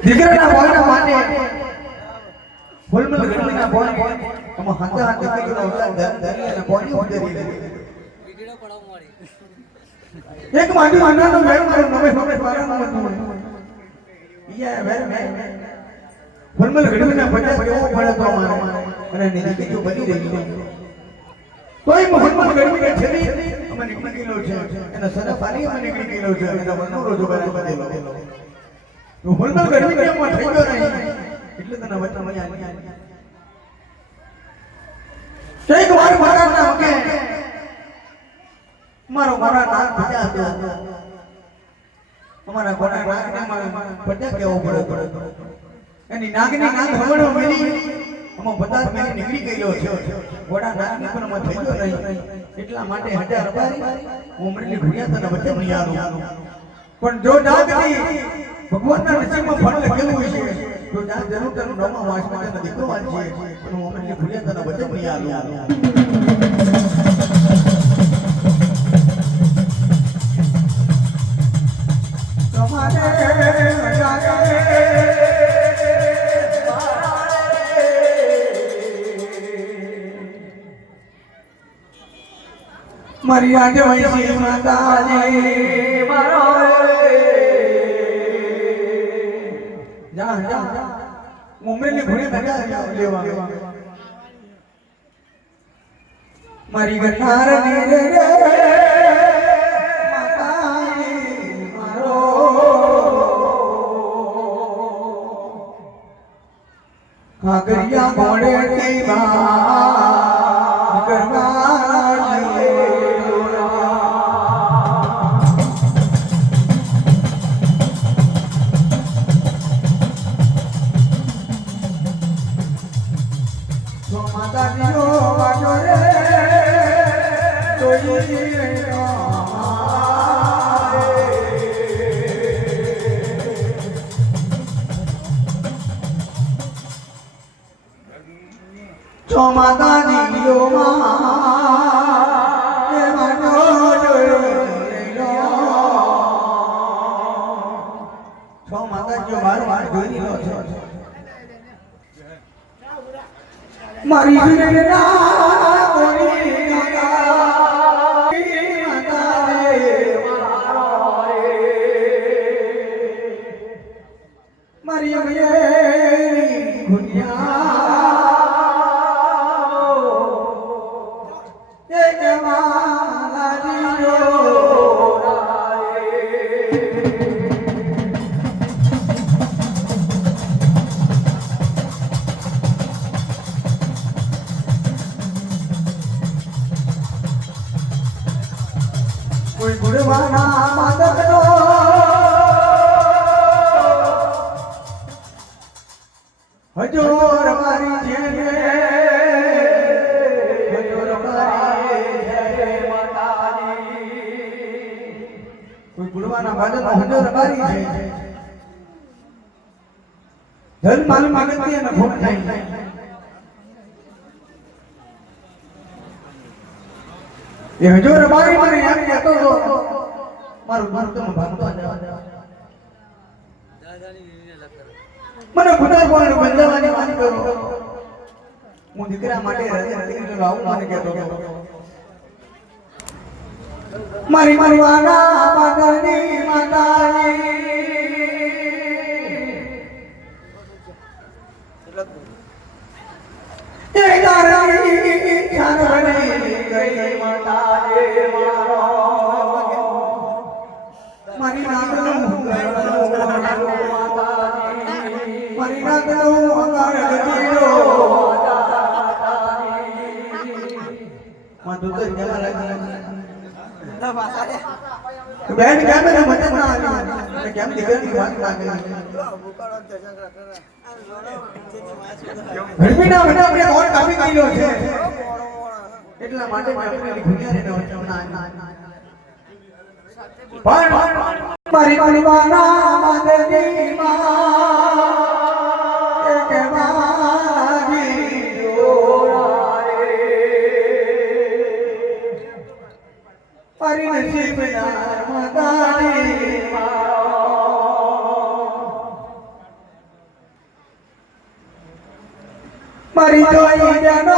દીકરાના બોયના માટે ફૂલમલ ગરમીના બોય અમે હાથે હાથે દીકરીનો અવતાર ધરીને બોની ઉતરી વીડીઓ પડાવ મારી એક માટી આનાનો મેળ મારો નવે નવે મારાનો ઈયા વેર મે ફૂલમલ ગરમીના પચાસ કેવો પડે તો મારે અને દીકરી જો બની રહી તોય મોહમ્મદ ગરમીને છેલી અમે નીકળી ગયેલો છે એના સદા પાણી અમે નીકળી ગયેલો છે એના વનનો જો બને બધેલો તો ફૂલમલ ગરમી કેમ થઈ ગયો નહીં એટલે તને વચન મયા એક વાર મારા નામ કે મારો મારા નામ ભજા હતો અમારા ગોડા નાગને ભજા કેવો પડે એની નાગની નાગ હમણો મેલી અમે બધા મેલી નીકળી ગયો છે ગોડા નાગને પણ અમે થઈ ગયો નહીં એટલા માટે હજાર અબારી ઉમરેલી ભૂયા તને વચન મયા પણ જો નાગની ભગવાનના નસીબમાં ફળ લખેલું હોય છે તો ત્યાં જરૂર તને નવમા માસમાં તને દીકરો વાંચે પણ ઉમરેલી ભૂયા તને વચન મયા મારી આજે વૈસી માતાજી મારો જા જા ઉમરેલી ઘોડે બેઠા લેવા મારી ગનાર ની રે માતાજી મારો કાગરિયા ઘોડે કી બા કરવા માતાજી યો માં એ માનો છો માતાજી મારો માર જોઈ લો છો મારી જીને ના કોરી મારી મેરી ગુનિયા કોઈ ગુણવાના માદકનો હજોર મારી જેને હજોર મારી જેને માતાજી કોઈ ગુણવાના માદકનો હજોર મારી છે ધન માલ માગતી અને ખોટ થાય એ હજોર મારી મને એમ કહેતો હતો મારું તમે ભાગતો મને ખુદા પણ બંધાવાની વાત કરો હું દીકરા માટે રજે આવું મને કહેતો મારી મારી વાના માતાની માતાજી એ તારી ચાર બની ગઈ માતાજી મારો મારી નાગનું મારી નાગનું અંગાર ગજીરો માં તો જમા લાગી ના ભાષા દે બેન કેમ ને મત ના આવી કેમ દીકરાની વાત લાગે ગરમીના મને આપણે કોણ કાપી ગયો છે એટલા માટે આપણે ભૂલ્યા રે પણ મારી મારી વાના માદની માં એક મારી જોડારે મારી નસીબના માતાની મારી જોઈ જાનો